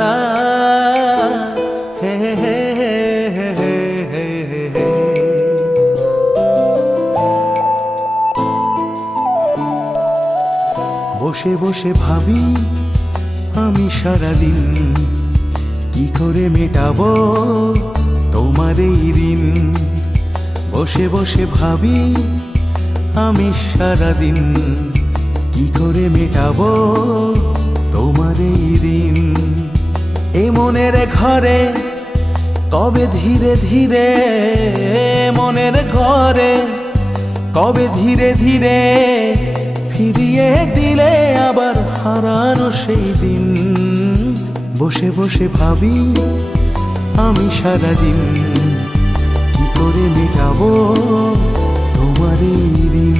লা হে হে হে হে হে হে হে। বসে বসে ভাবি আমি সারাদিন কি করে মেটাবো তোমার এই ঋণ। বসে বসে ভাবি আমি সারাদিন কি করে মেটাবো তোমার এই ঋণ। এ মনের ঘরে কবে ধীরে ধীরে, মনের ঘরে কবে ধীরে ধীরে ফিরিয়ে দিলে আবার হারানো সেই দিন। বসে বসে ভাবি আমি সারাদিন কি করে মেটাবো তোমার এই ঋণ।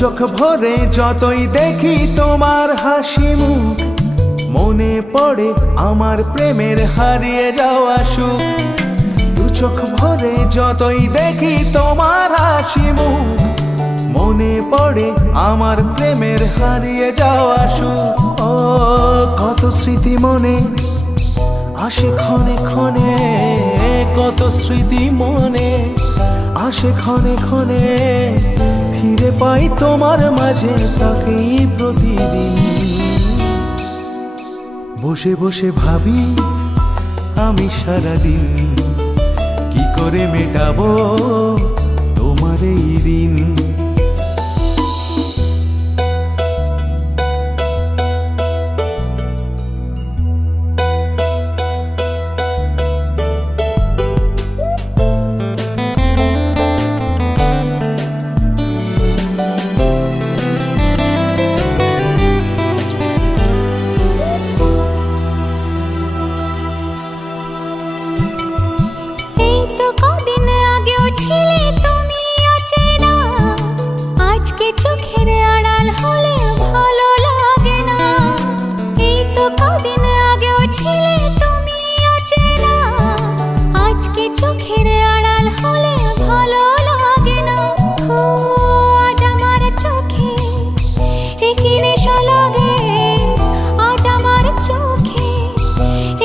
চোখ ভরে যতই দেখি তোমার হাসি মুখ, মনে পড়ে আমার প্রেমের হারিয়ে যাওয়া সুখ। দু চোখ ভরে যতই দেখি তোমার হাসি মুখ, মনে পড়ে আমার প্রেমের হারিয়ে যাওয়া সুখ। ও কত স্মৃতি মনে আসে ক্ষণে ক্ষণে, কত স্মৃতি মনে আসে ক্ষণে ক্ষণে, ফিরে পাই তোমার মাঝে তাকেই প্রতিদিন। বসে বসে ভাবি আমি সারাদিন কি করে মেটাবো তোমার এই ঋণ। চোখের আড়াল হলে ভালো লাগে না, এই তো কদিন আগেও ছিলে তুমি অচেনা। আজকে চোখের আড়াল হলে ভালো লাগে না। ও আজ আমার চোখে একই নেশা লাগে, আজ আমার চোখে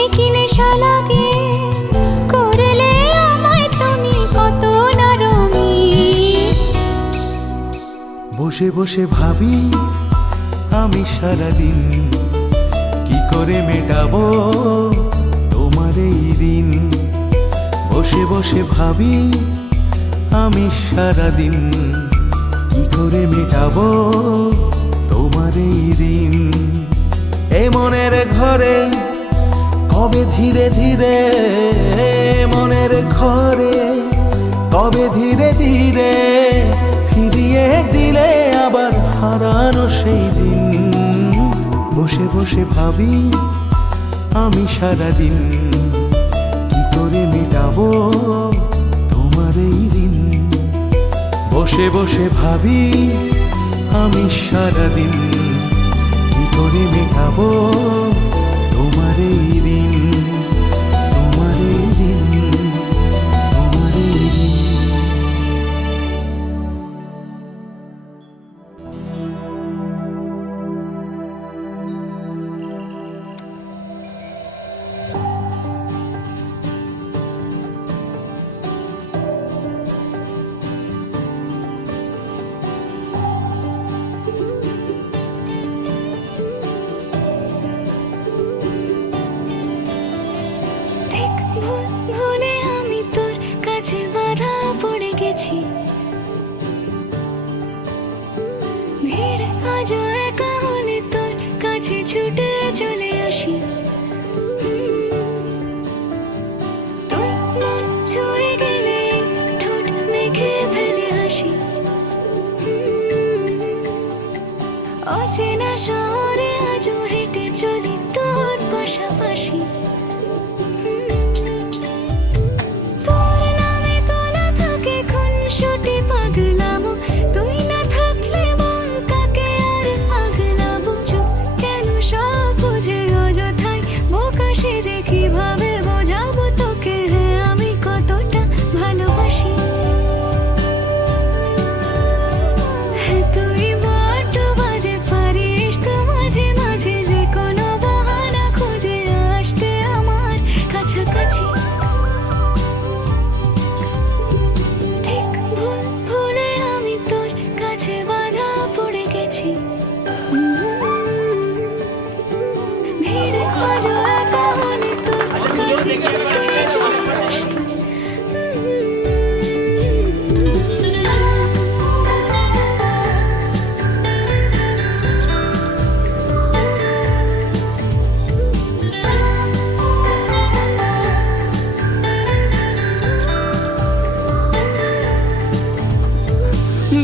একই নেশা লাগে। করলে আমায় তুমি কত না রঙিন। বসে বসে ভাবি আমি সারাদিন কি করে মেটাবো তোমার এই ঋণ। বসে বসে ভাবি আমি সারাদিন কি করে মেটাবো তোমার এই ঋণ। এ মনের ঘরে কবে ধীরে ধীরে, মনের ঘরে কবে ধীরে ধীরে ফিরিয়ে দিলে আবার হারানো সেই দিন। বসে বসে ভাবি আমি সারাদিন কি করে মেটাবো তোমার এই ঋণ। বসে বসে ভাবি আমি সারাদিন কি করে মেটাবো তোমার এই ঋণ। তোমার এই ঋণ, তোমার এই ঋণ। ভুলে আমি তোর কাছে বাধা পড়ে গেছি, ভিড় আজও একা হলে তোর কাছে ছুটে চলে আসি। তুই মন ছুঁয়ে গেলে ঠোঁট মেখে ফেলে হাসি। অচেনা শহরে আজও হেঁটে চলি তোর পাশাপাশি। তোর নামে তোলা থাকে খুনসুটি পাগলামো, তুই না থাকলে বল কাকে আর আগলাবো। চুপ কেন সব বুঝে অযথাই বোকা সেজে কিভাবে বোঝাবো তোকে হ্যাঁ আমি কতটা ভালোবাসি। তুই বড্ড বাজে পারিস তো মাঝে মাঝে যে কোনো বাহানা খুঁজে আসতে আমার কাছাকাছি। ঠিক ভুল ভুলে আমি তোর কাছে বাধা পড়ে গেছি। ভিড়ে আজও একা হলে তোর কাছে ছুটে চলে আসি।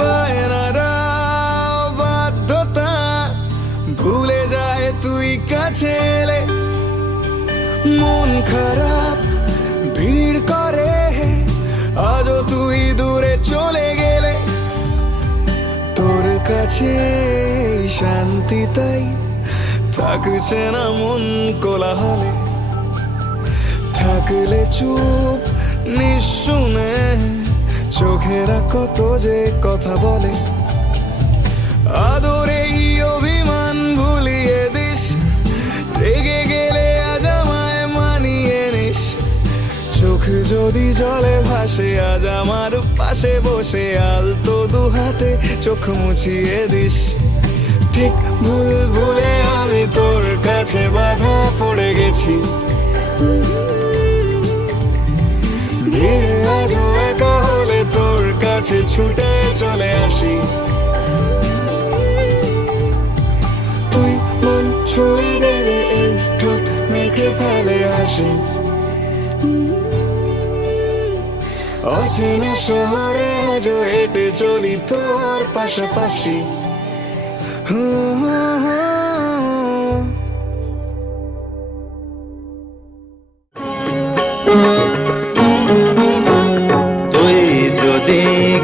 বায়নারা বাধ্যতা ভুলে যায় তুই কাছে এলে, মন খারাপ ভিড় করে আজও তুই দূরে চলে গেলে। তোর কাছে শান্তি তাই থাকছে না মন কোলাহলে, থাকলে চুপ নিঃশুনে চোখেরা কত যে কথা বলে। আদরে এই অভিমান ভুলিয়ে দিস, রেগে গেলে আজ আমায় মানিয়ে নিস। চোখ যদি জলে ভাসে আজ আমার পাশে বসে আলতো দু হাতে চোখ মুছিয়ে দিস। ঠিক ভুল ভুলে আমি তোর কাছে বাধা পড়ে গেছি। ভিড়ে আজও একা হলে তোর কাছে ছুটে চলে আসি। তুই মন ছুঁয়ে গেলে এই ঠোঁট মেখে ফেলে আসি। অচেনা শহরে আজও হেঁটে চলি তোর পাশাপাশি।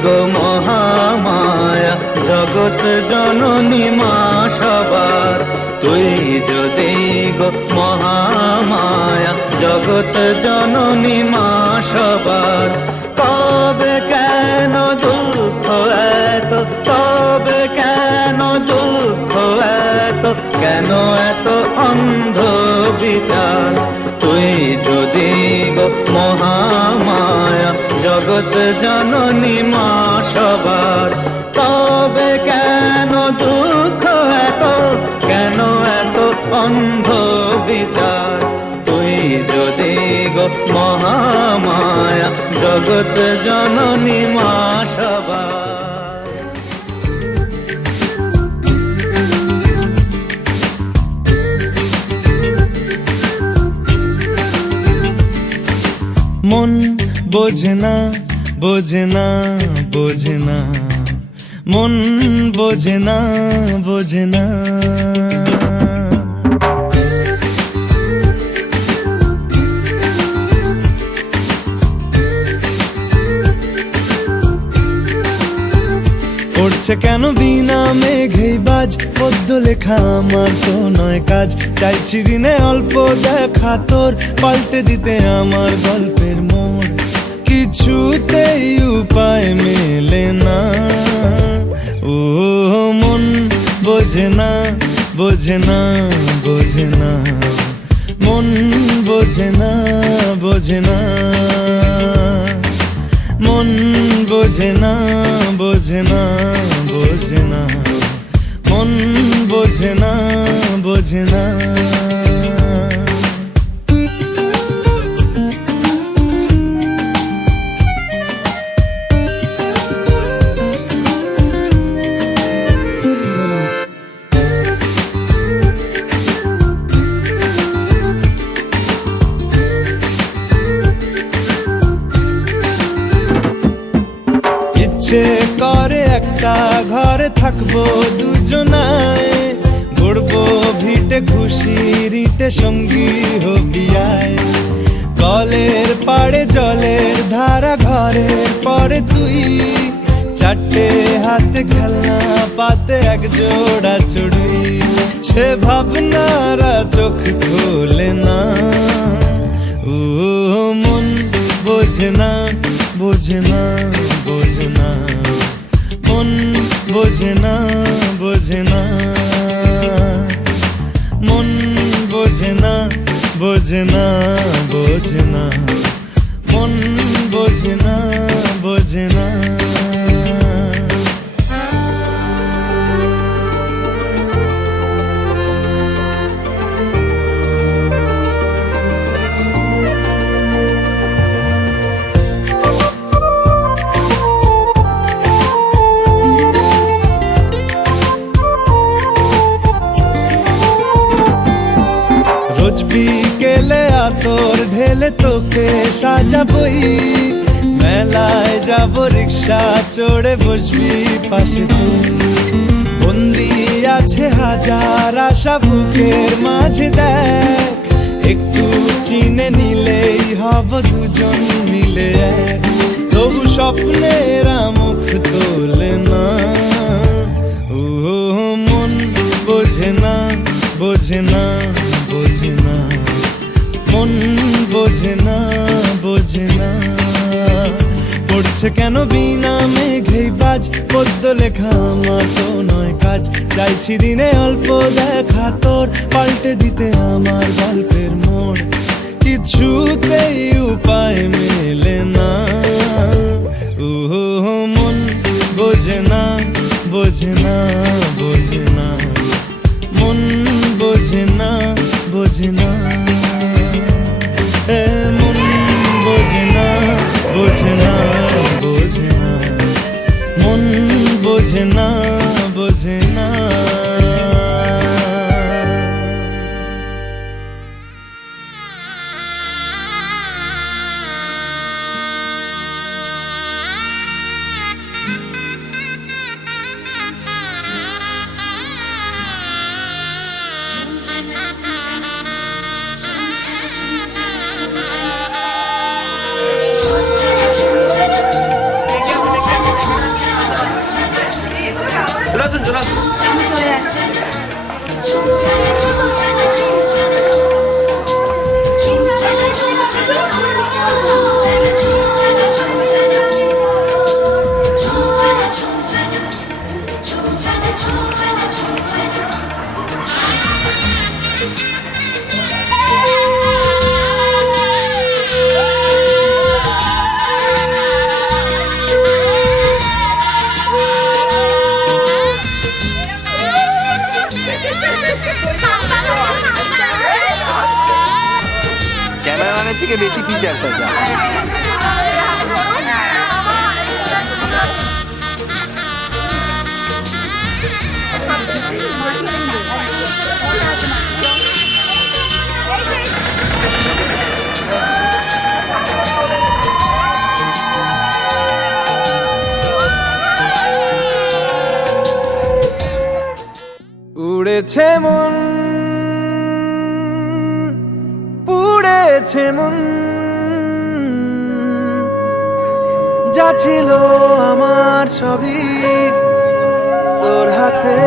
গো মহামায়া জগৎ জননী মা সবার, তুই যদি গো মহামায়া জগৎ জননী মা সবার। তবে কেন দুঃখ এত, তবে কেন দুঃখ এত, কেন এত অন্ধ বিচার। তুই যদি গো মহামায়া জগৎ জননী মা সবার, তবে কেন দুঃখ এত, কেন এত অন্ধ বিচার। তুই যদি গো মহামায়া জগৎ জননী মা সবার। মন বোঝে না বোঝে না বোঝে না, মন বোঝে না বোঝে না। পড়ছে কেন বিনা মেঘেই বাজ, পদ্য লেখা আমার তো নয় কাজ। চাইছি দিনে অল্প দেখা তোর, পাল্টে দিতে আমার গল্পের মোড়। কিছুতেই উপায় মেলে না, ও মন বোঝে না বোঝে না বোঝে না, মন বোঝে না বোঝে না, মন বোঝে না বোঝে না বোঝে না, মন বোঝে না বোঝে না। ইচ্ছে করে একটা ঘরে থাকবো দুজনায়, গড়বো ভিটে খুশির ইটে সঙ্গী হবি আয়। কলের পাড়ে জলের ধারা ঘরের পরে তুই, চারটে হাতে খেলনা পাতে এক জোড়া চড়ুই। সে ভাবনারা চোখ খোলে না, ও মন বোঝে না, বোঝে না, বোঝে না, মন বোঝে না, বোঝে না, মন বোঝে না, বোঝে না, বোঝে না, মন বোঝে না, বোঝে না। রোজ বিকেলে আতর ঢেলে তোকে সাজাবই, মেলায় যাব রিক্সা চড়ে বসবি পাশে তুই। বন্দি আছে হাজার আশা বুকের মাঝে, দেখ একটু চিনে নিলেই হব দুজন মিলে এক। তবু স্বপ্নেরা মুখ তোলে না, ও মন বোঝে না, বোঝে না, বোঝে না, মন বোঝে না, বোঝে না। পড়ছে কেন বিনা মেঘেই বাজ, পদ্য লেখা আমার তো নয় কাজ। চাইছি দিনে অল্প দেখা তোর, পাল্টে দিতে আমার গল্পের মোড়। কিছুতেই উপায় মেলে না, ও মন বোঝে না, বোঝে না, বোঝে না, মন বোঝে না, বোঝে না, মন বোঝে না, বোঝে না, বোঝে না, মন বোঝে না, বোঝে না। ক্যামেরাম্যানের থেকে বেশি ফিচার্স আছে। উড়েছে মন, পুড়েছে মন, যা ছিল আমার সবই তোর হাতে।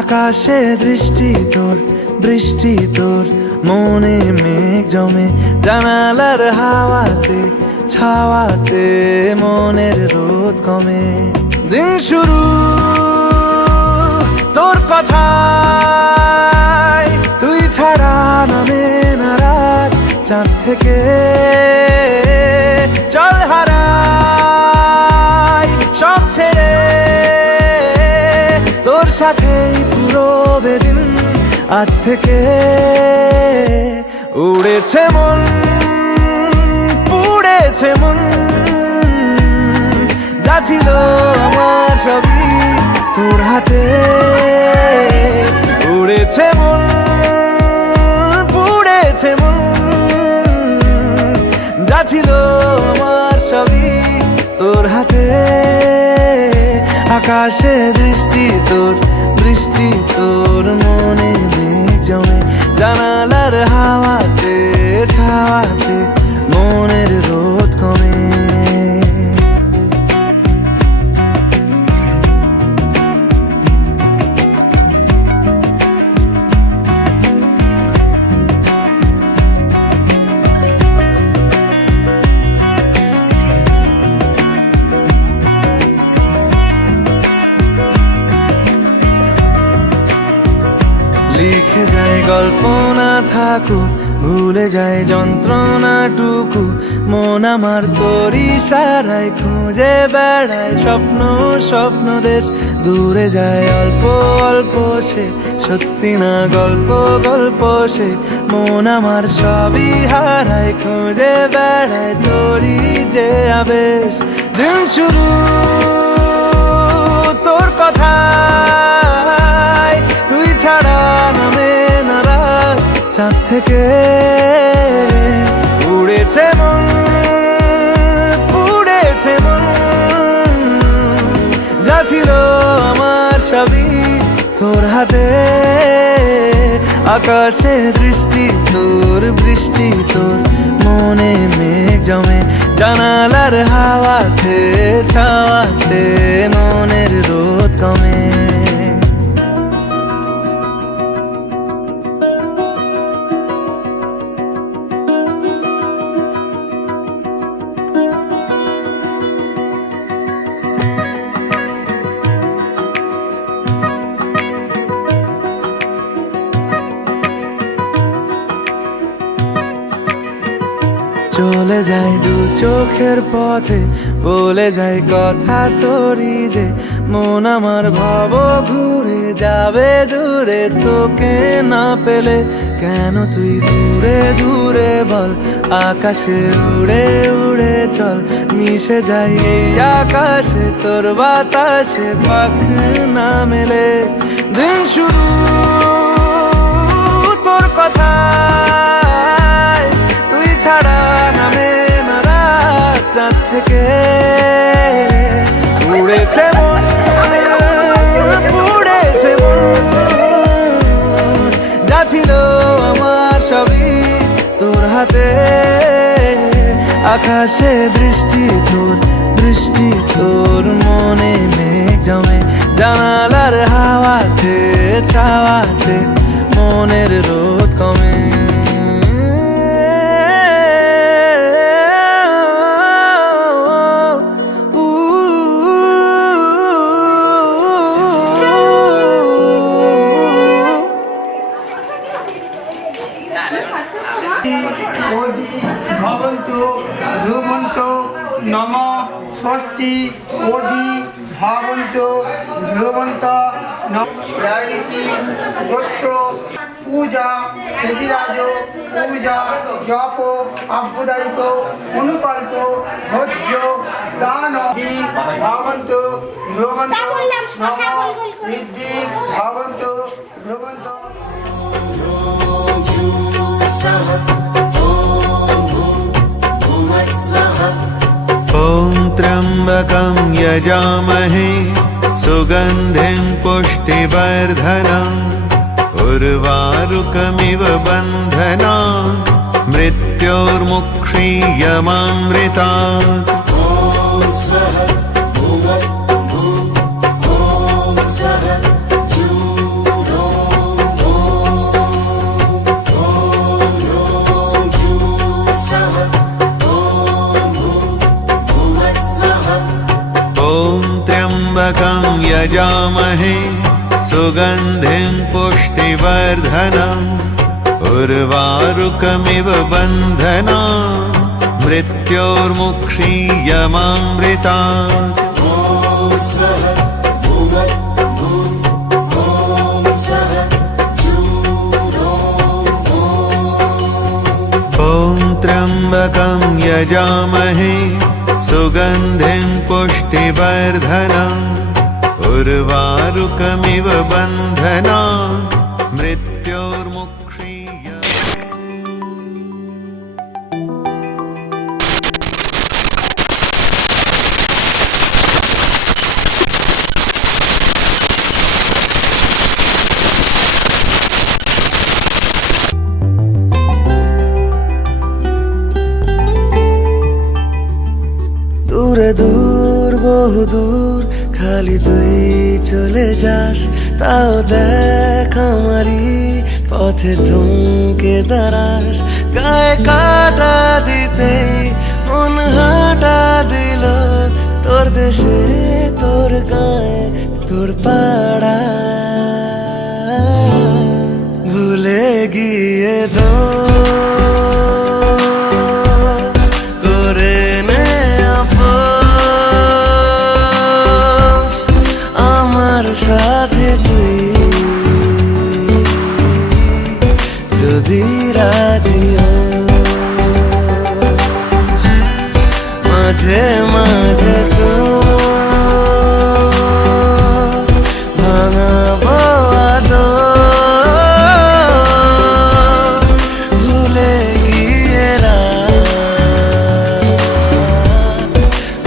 আকাশে দৃষ্টি তোর, বৃষ্টি তোর, মনে মেঘ জমে, জানালার হাওয়াতে ছাওয়াতে মনের রোদ কমে। দিন শুরু তোর কথায়, তুই ছাড়া নামে না রাত। চাঁদ থেকে চল হারাই সব ছেড়ে, তোর সাথেই পুরো বেদিন আজ থেকে। উড়েছে মন, পুড়েছে মন, যা ছিল আমার সবই তোর হাতে উড়েছে মন, পুড়েছে মন, যা ছিল আমার সবই তোর হাতে। আকাশে দৃষ্টি তোর, বৃষ্টি তোর, মনে মেঘ জমে জানালার হাওয়াতে, ছাওয়াতে মনের রোদ কমে। লিখে যায় গল্প না থাকুক, ভুলে যায় যন্ত্রণাটুকু, মন আমার তোর ইশারায় খুঁজে বেড়ায় স্বপ্ন, স্বপ্ন দেশ। দূরে যায় অল্প অল্প সে, সত্যি না গল্প, গল্প সে। মন আমার সবই হারায়, খুঁজে বেড়ায় তোরই যে আবেশ। দিন শুরু তোর কথায়, তুই ছাড়া নামে না রাত। চাঁদ থেকে উড়েছে মন, পুড়েছে মন, যা ছিল আমার সবই তোর হাতে। আকাশে দৃষ্টি তোর, বৃষ্টি তোর, মনে মেঘ জমে জানালার হাওয়াতে, ছাওয়াতে মনের রোদ কমে। চলে যায় দু চোখের পথে, বলে যায় কথা তোরই যে। মন আমার ভাব ঘুরে যাবে দূরে, তোকে না পেলে কেন তুই দূরে দূরে বল। আকাশে উড়ে উড়ে চল, মিশে যাই এই আকাশে তোর বাতাসে, পাখ না মেলে। দিন শুরু তোর কথায়, তুই ছাড়া নামে না রাত। চাঁদ থেকে উড়েছে মন, পুড়েছে মন, যা ছিল আমার সবই তোর হাতে। আকাশে দৃষ্টি তোর, বৃষ্টি তোর, মনে মেঘ জমে জানালার হাওয়াতে, ছাওয়াতে মনের রোদ কমে। ওদি ভবন্তু ধ্রুবন্তু নম স্বস্তি ওদি ভবন্তু ধ্রুবন্ত ঋষি গোত্র পূজা সেদিরাজ পূজা জপ আভ্যুদায়িক অনুকল্প ভোজ্য দান ভবন্তু ধ্রুবন্ত নম ঋদ্ধি ভবন্তু ধ্রুবন্ত। ॐ त्र्यम्बकं यजामहे सुगन्धिं पुष्टिवर्धनम् उर्वारुकमिव बन्धनान् मृत्योर्मुक्षीयमामृतात्। त्र्यम्बकं यजामहे सुगन्धिं पुष्टिवर्धनम् उर्वारुकमिव बन्धनान् मृत्योर्मुक्षीयमामृतात्। ॐ त्र्यम्बकं यजामहे सुगन्धिं पुष्टिवर्धनम् उर्वारुकमिव बन्धनान् मृत्योर्मुक्षीय। দূরে দূর বহু দূর খালি তুই চলে যাস, তাও দেখ আমারই পথে থমকে দাঁড়াস। গায়ে কাটা দিতে মন হাঁটা দিল, তোর দেশে তোর গায়ে তোর পাড়া ভুলে গিয়ে দোষ করে নে আপোষ আমার সাথে তুই যদি রাজি হোস। মাঝে মাঝে তো ভাঙাবো আদর, ভুলে গিয়ে রাত,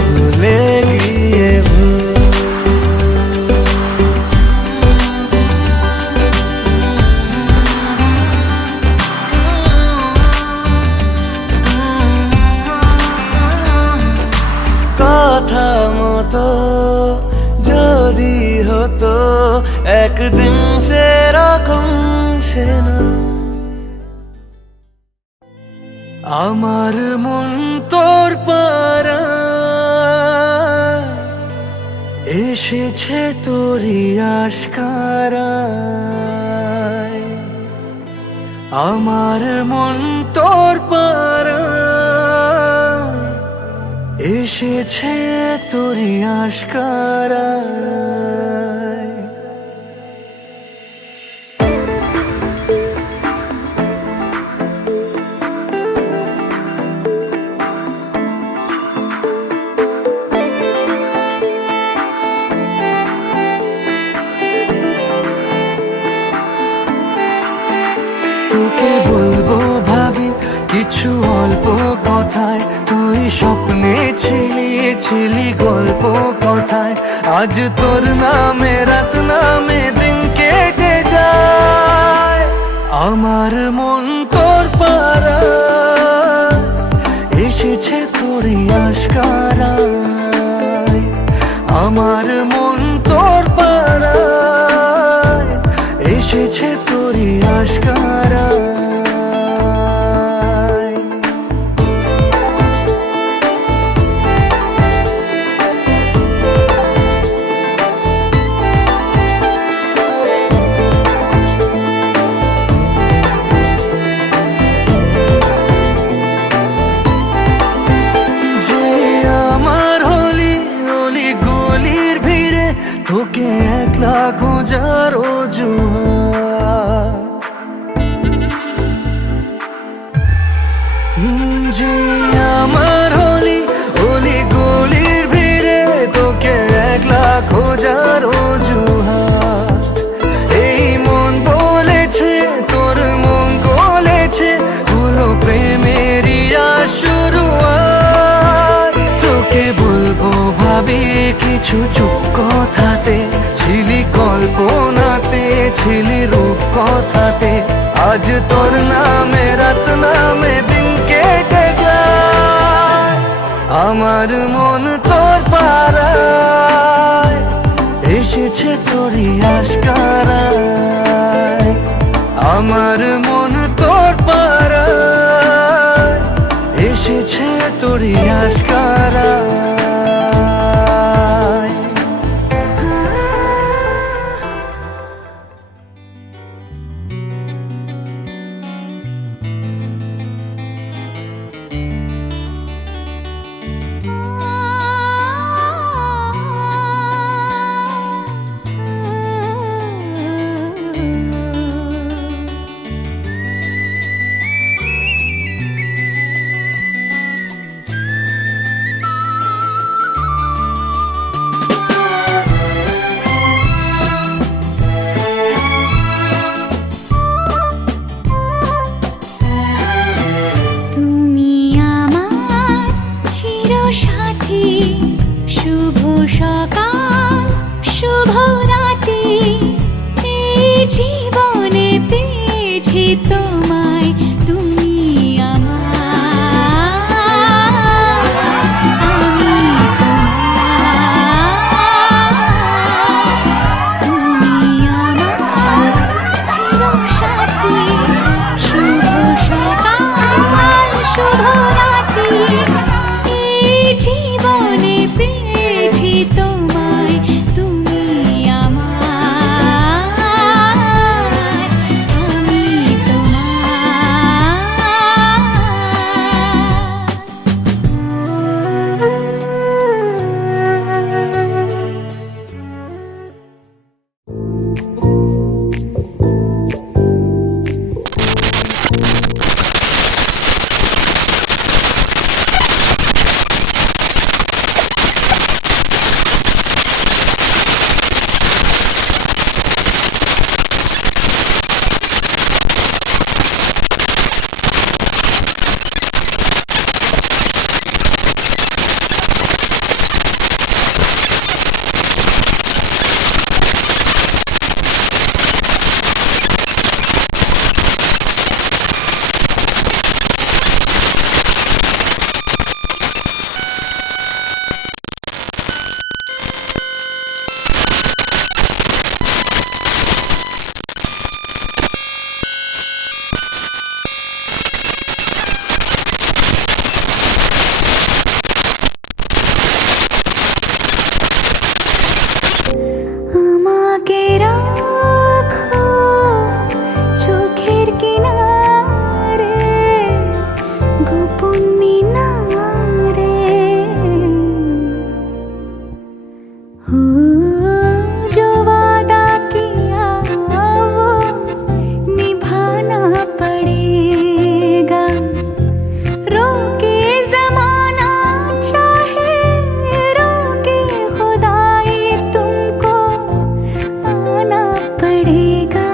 ভুলে গিয়ে ভুল। কথা মতো যদি হতো একদিন সেরকম সে নরম। আমার মন তোর পারা এসেছে তোরই আশকারায়। আমার মন তোর পারা এসেছে তোরই আশকারায়। তোকে বলবো ভাবি কিছু অল্প কথায়, তুই স্বপ্নে ছিলি গল্প কথায়। আজ তোর নামে রাত নামে দিন কেটে যায়। আমার মন তোর পারা এসেছে তোরই আশকারায়। আমার মন তোর পারা এসেছে তোরই আশকারায়। তোকে একলা খোঁজার অজুহাত, যে আমার হলি অলি গলির ভিড়ে তোকে একলা খোঁজার অজুহাত। এই মন বলেছে তোর মন গলেছে, হলো প্রেমেরই শুরুয়াত। তোকে বলবো ভাবি কিছু চুপ কথাতে, ছিলি কল্পনাতে ছিলি রূপ কথাতে। আজ তোর নামে রাত নামে দিন কেটে যায়। আমার মন তোর পাড়ায় এসেছে তোরই আশকারায়। আমার মন তোর পাড়ায় এসেছে তোরই আশকারায়। সকাল শুভ রাতি, এই জীবনে পেয়েছি তোমায়, তুমি আমার, আমি তোমার, তুমি আমার চিরসাথী। শুভ সকাল শুভ রাতি, এই জীবনে পেয়েছি তোমায়, তুমি আমার, আমি আমাকে রাখো চোখের কিনারে, গোপন মিনারে, हो जो वादा किया वो निभाना पड़ेगा, रोके ज़माना चाहे रोके खुदाई, तुमको आना पड़ेगा।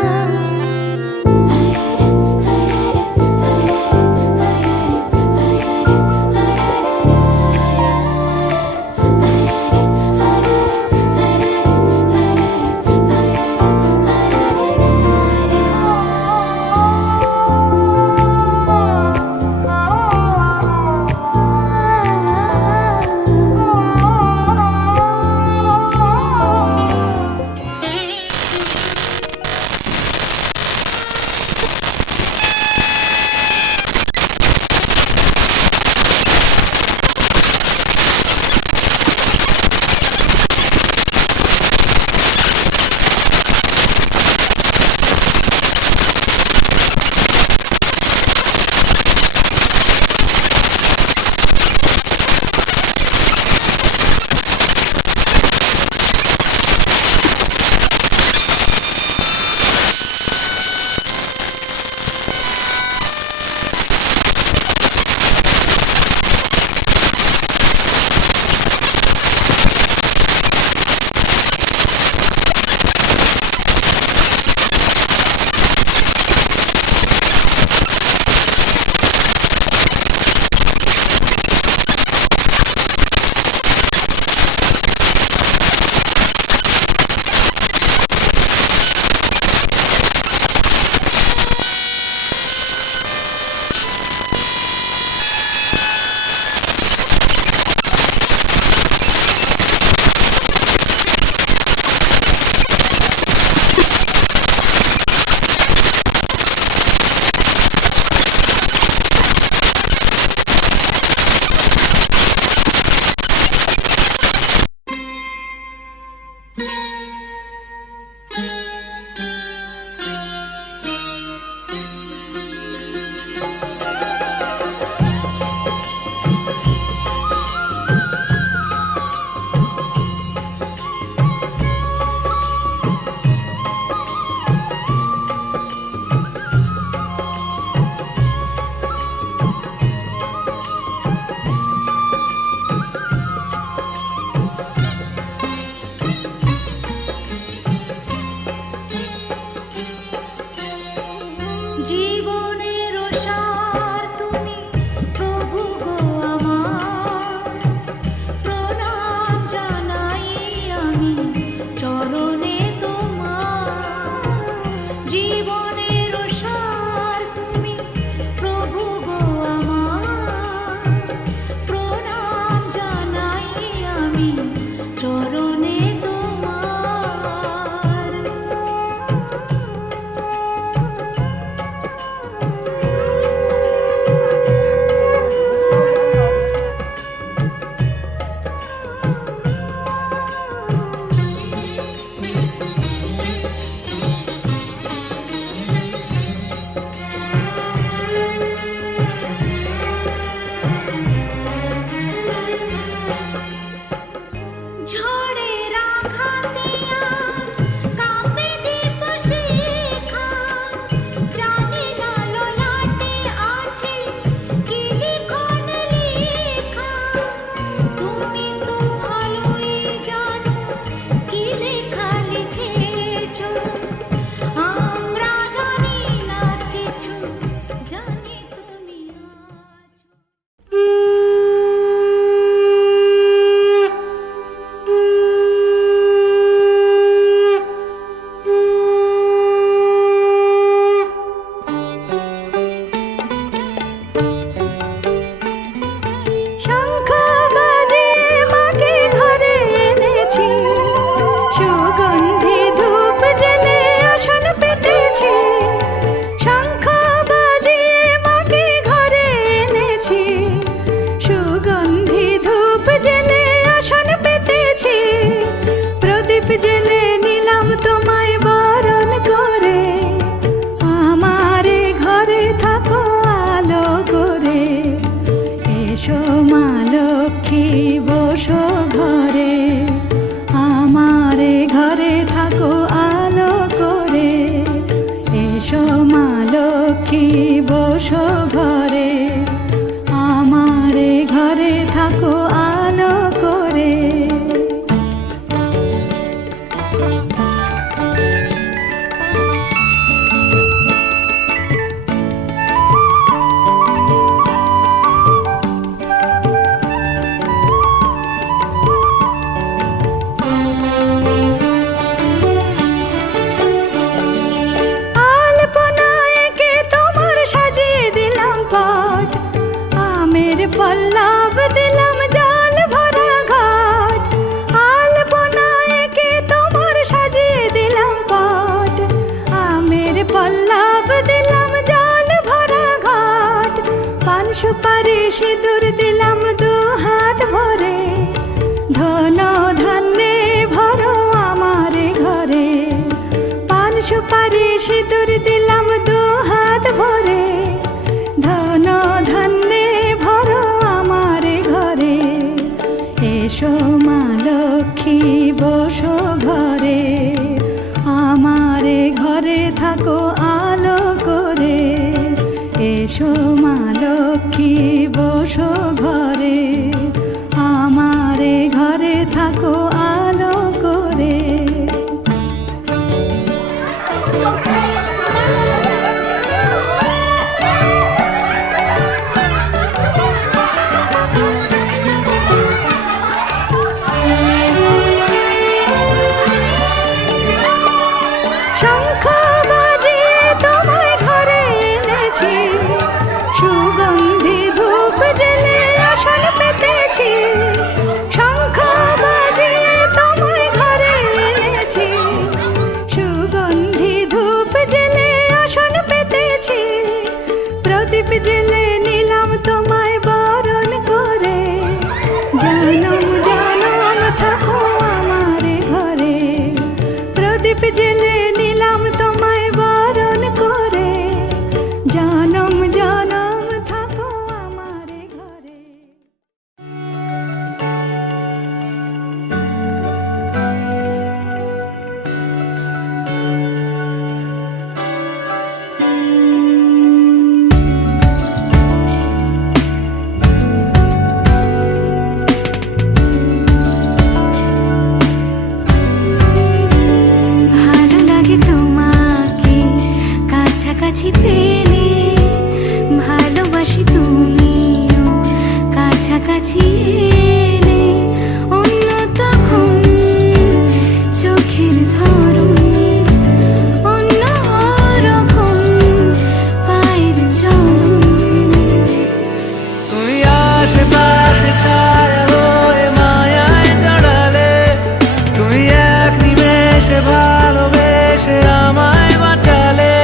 থাকো আলো করে। শঙ্খ বাজিয়ে তোমায় ঘরে এনেছি, সুগন্ধি ধূপ জেলে আসন পেতেছি। শঙ্খ বাজিয়ে তোমায় ঘরে এনেছি, সুগন্ধি ধূপ জেলে আসন পেতেছি। প্রদীপ জেলে নিলাম তোমায় বরণ করে, জনম জনম থাকো আমার ঘরে। প্রদীপ জেলে নিলাম তোমায় বরণ করে, জনম জনম থাকো আমার ঘরে। ভালো লাগে তোমাকে কাছাকাছি পেলে, ভালোবাসি তুমিও কাছাকাছি এলে। অন্য তখন চোখের ধরন, অন্য রকম পায়ের চলন। তুমি আশেপাশে ছায়া হয়ে মায়ায় জড়ালে, তুমি এক নিমেষে ভালোবেসে আমায় বাঁচালে।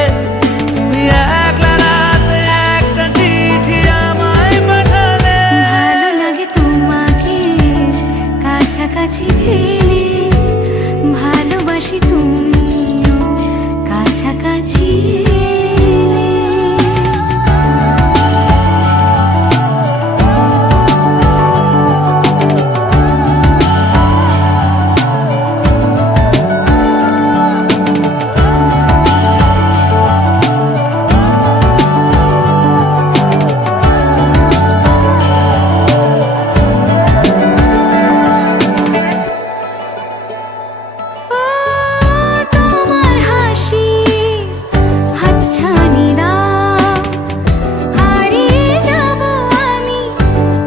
তুমি একলা রাতে একটা চিঠি আমায় পাঠালে। ভালো লাগে তোমাকে কাছাকাছি পেলে, ভালোবাসি তুমিও কাছাকাছি এলে। তোমার হাসি হাতছানি দাও, হারিয়ে যাব আমি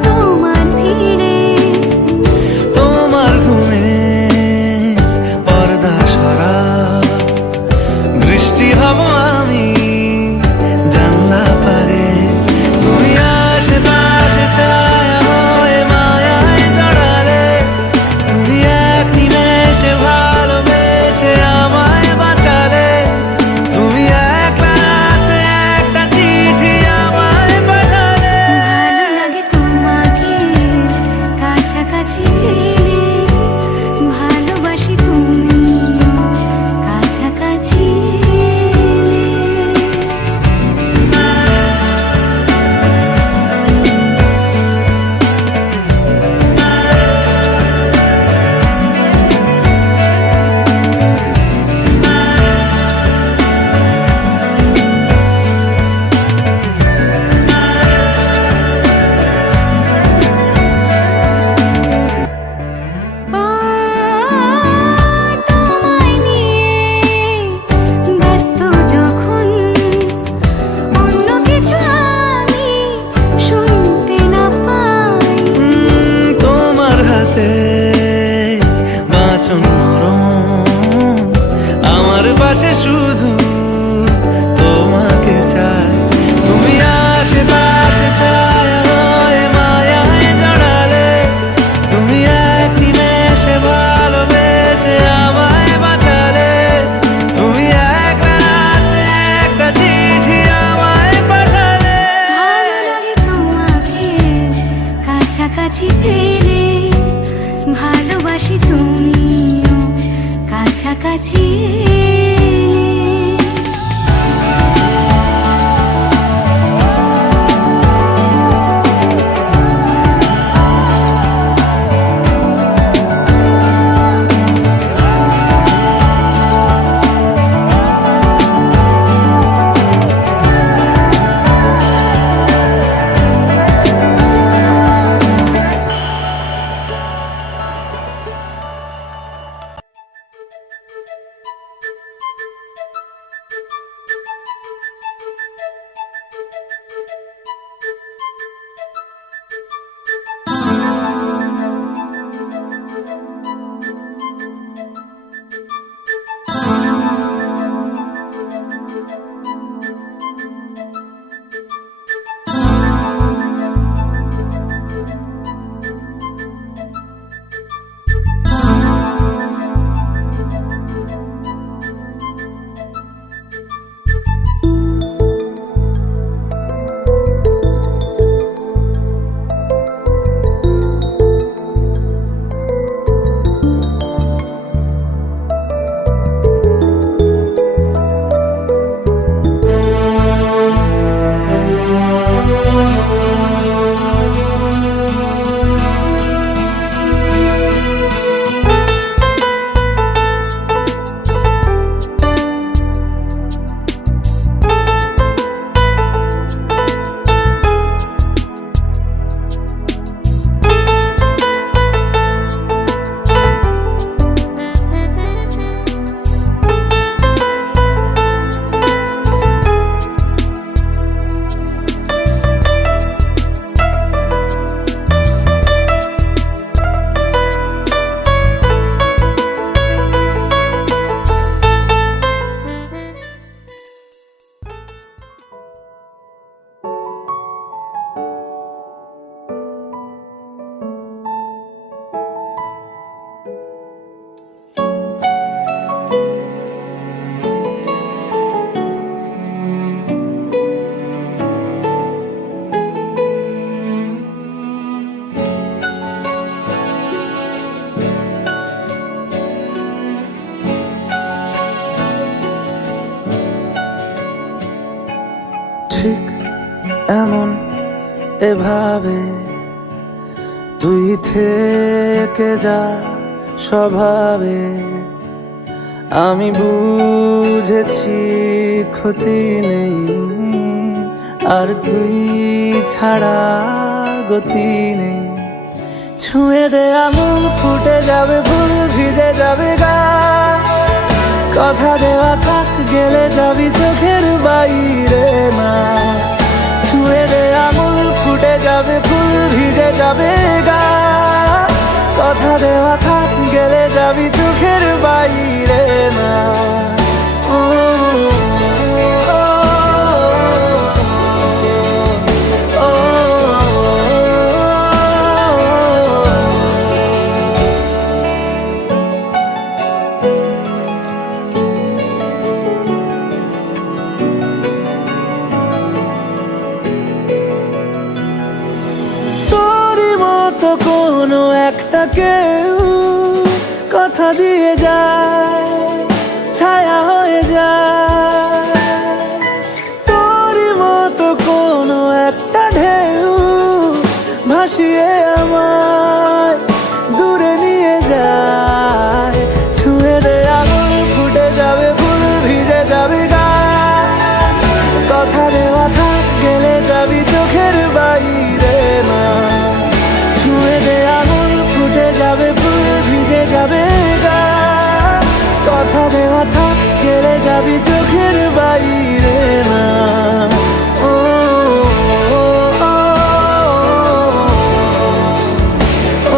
তোমার ভিড়ে। তোমার ঘুমে পর্দা সরা, বৃষ্টি হব আমি জানলা পারে। তুমি আশেপাশে ছায়া হয়ে মায়ায় জড়ালে, তুমি এক নিমেষে ভালোবেসে আমায় বাঁচালে। তুমি একলা রাতে একটা চিঠি আমায় পাঠালে। ভালো লাগে তোমাকে কাছাকাছি পেলে, ভালোবাসি তুমিও কাছাকাছি এলে। ও তোমায় নিয়ে ব্যস্ত যখন, অন্য কিছু আমি শুনতে না পাই। তোমার হাতে বাঁচন নরম, আমার পাশে শুধু তোমাকে চাই। তুমি আশেপাশে ছায়া হয়ে মায়ায় জড়ালে, তুমি এক নিমেষে ভালোবেসে আমায় বাঁচালে। তুমি একলা রাতে একটা চিঠি আমায় পাঠালে। ভালো লাগে তোমাকে কাছাকাছি পেলে, ভালোবাসি তুমিও কাছাকাছি এলে। ঠিক এমন এভাবে তুই থেকে যা স্বভাবে, আমি বুঝেছি ক্ষতি নেই, আর তুই ছাড়া গতি নেই। ছুঁয়ে দে আঙুল, ফুটে যাবে ফুল, ভিজে যাবে গা, কথা দেওয়া থাক, গেলে যাবি চোখের বাইরে না। ছুঁয়ে দে আঙুল, ফুটে যাবে ফুল, ভিজে যাবে গা, কথা দেওয়া থাক, গেলে যাবি চোখের বাইরে না। ও, ও, ও, ও, তোরই মতো কোনো একটা কেউ কথা দিয়ে যায়, ছায়া হয়ে যায়। তোরই মতো কোনো একটা ঢেউ ভাসিয়ে আমায় দূরে নিয়ে যায়। ছুঁয়ে দে আঙুল, ফুটে যাবে ফুল, ভিজে যাবে গা, কথা দেওয়া থাক, গেলে যাবি চোখের বাইরে না। ছুঁয়ে দে আঙুল, ফুটে যাবে ফুল, ভিজে যাবে গা, কথা দেওয়া থাক, গেলে যাবি চোখের বাইরে না। ও, ও, ও, ও, ও,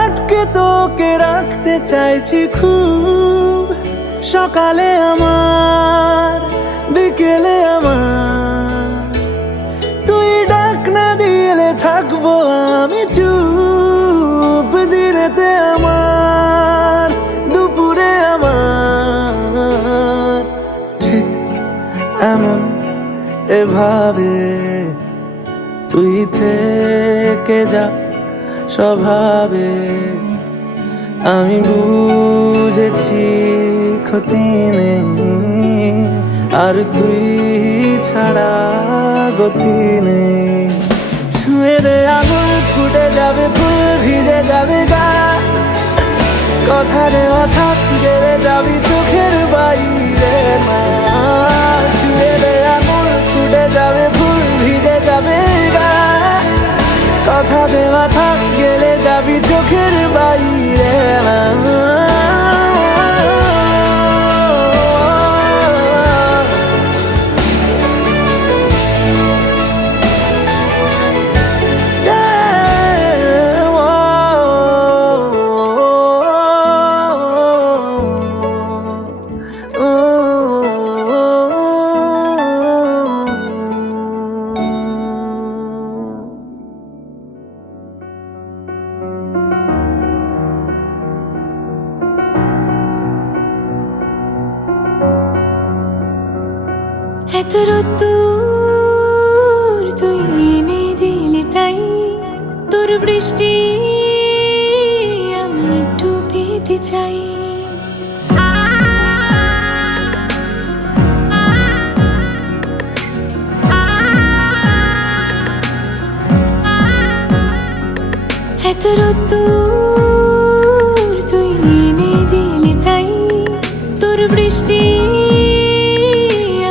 আটকে তোকে রাখতে চাইছি খুব, সকালে আমার, বিকেলে আমার, তুই ডাক না দিলে থাকবো আমি চুপ, দিনেতে আমার, দুপুরে আমার। ঠিক এমন এভাবে তুই থেকে যা স্বভাবে, আমি বুঝেছি ক্ষতি নেই, আর তুই ছাড়া গতি নেই। ছুঁয়ে দে আঙুল, ফুটে যাবে ফুল, ভিজে যাবে গা, কথা দেওয়া থাক, গেলে যাবি চোখের বাইরে না। ছুঁয়ে দে আঙুল, ফুটে যাবে ফুল, ভিজে যাবে গা, কথা দেওয়া থাক, গেলে যাবি চোখের বাইরে না। এত রোদ্দুর তুই এনে দিলি তাই, তোর বৃষ্টি আমি একটু পেতে চাই। এত রোদ্দুর তুই এনে দিলি তাই, তোর বৃষ্টি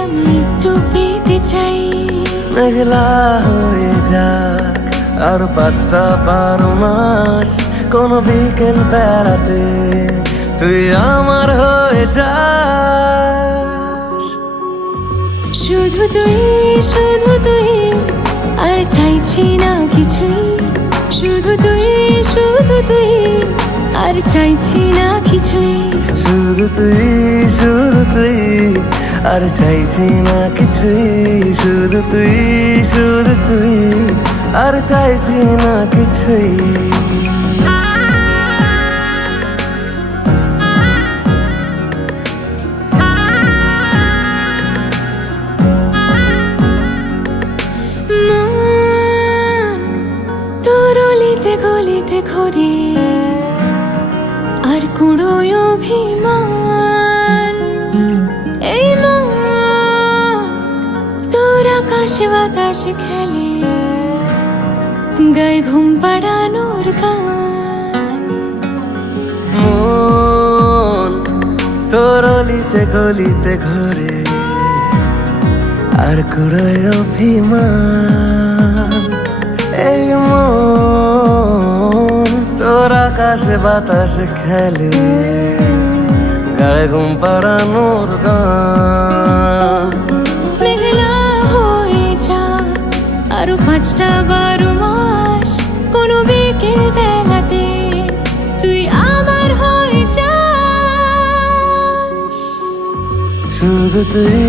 আমি একটু পেতে চাই। মেঘলা হয়ে যাক আর 5টা-12 মাস, কোন বিকেল বেড়াতে তুই আমার হয়ে যাস। শুধু তুই, শুধু তুই, আর চাইছি না কিছুই। শুধু তুই, শুধু তুই, আর চাইছি না কিছুই। শুধু তুই, শুধু তুই, আর চাইছি না কিছুই, শুধু তুই, শুধু তুই, আর চাইছি না কিছুই। তোর অলিতে গলিতে ঘুরি আর কুড়োয় অভিমান, এই মন তোর আকাশে বাতাসে খেলে, গায়ে ঘুম পাড়ানোর গান। মন তোর অলিতে গলিতে ঘুরে আর কুড়োয় অভিমান, এই মন তোর আকাশে বাতাসে খেলে, গায়ে ঘুম পাড়ানোর গান। মেঘলা হয়ে যা আরো 5টা 12 মাস, কোনো বিকেল বেলাতে তুই আমার হয়ে যাস। শুধু তুই,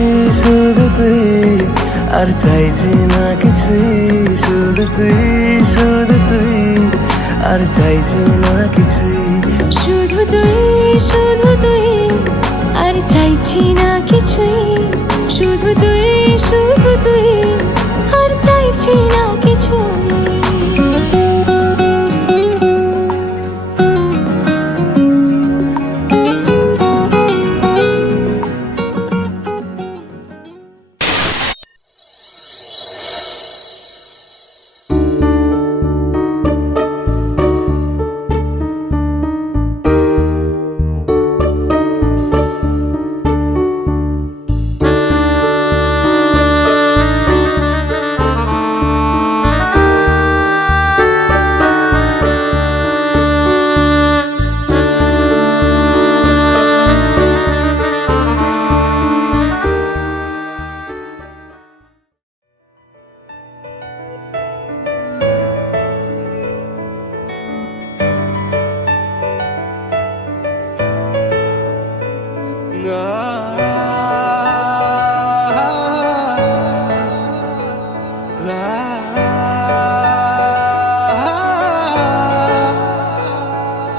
শুধু তুই, আর চাইছি না কিছুই, শুধু তুই, শুধু তুই, আর চাইছি না কিছুই। শুধু তুই, শুধু তুই, আর চাইছি না কিছুই। শুধু তুই, শুধু তুই, আর চাইছি না কিছুই।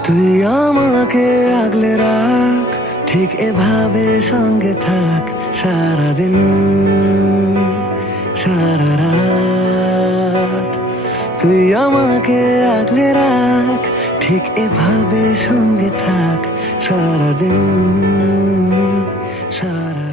তুই আমাকে আগলে রাখ, ঠিক এভাবে সঙ্গে থাক, সারাদিন সারা রাত। তুই আমাকে আগলে রাখ, ঠিক এভাবে সঙ্গে থাক, সারাদিন সারা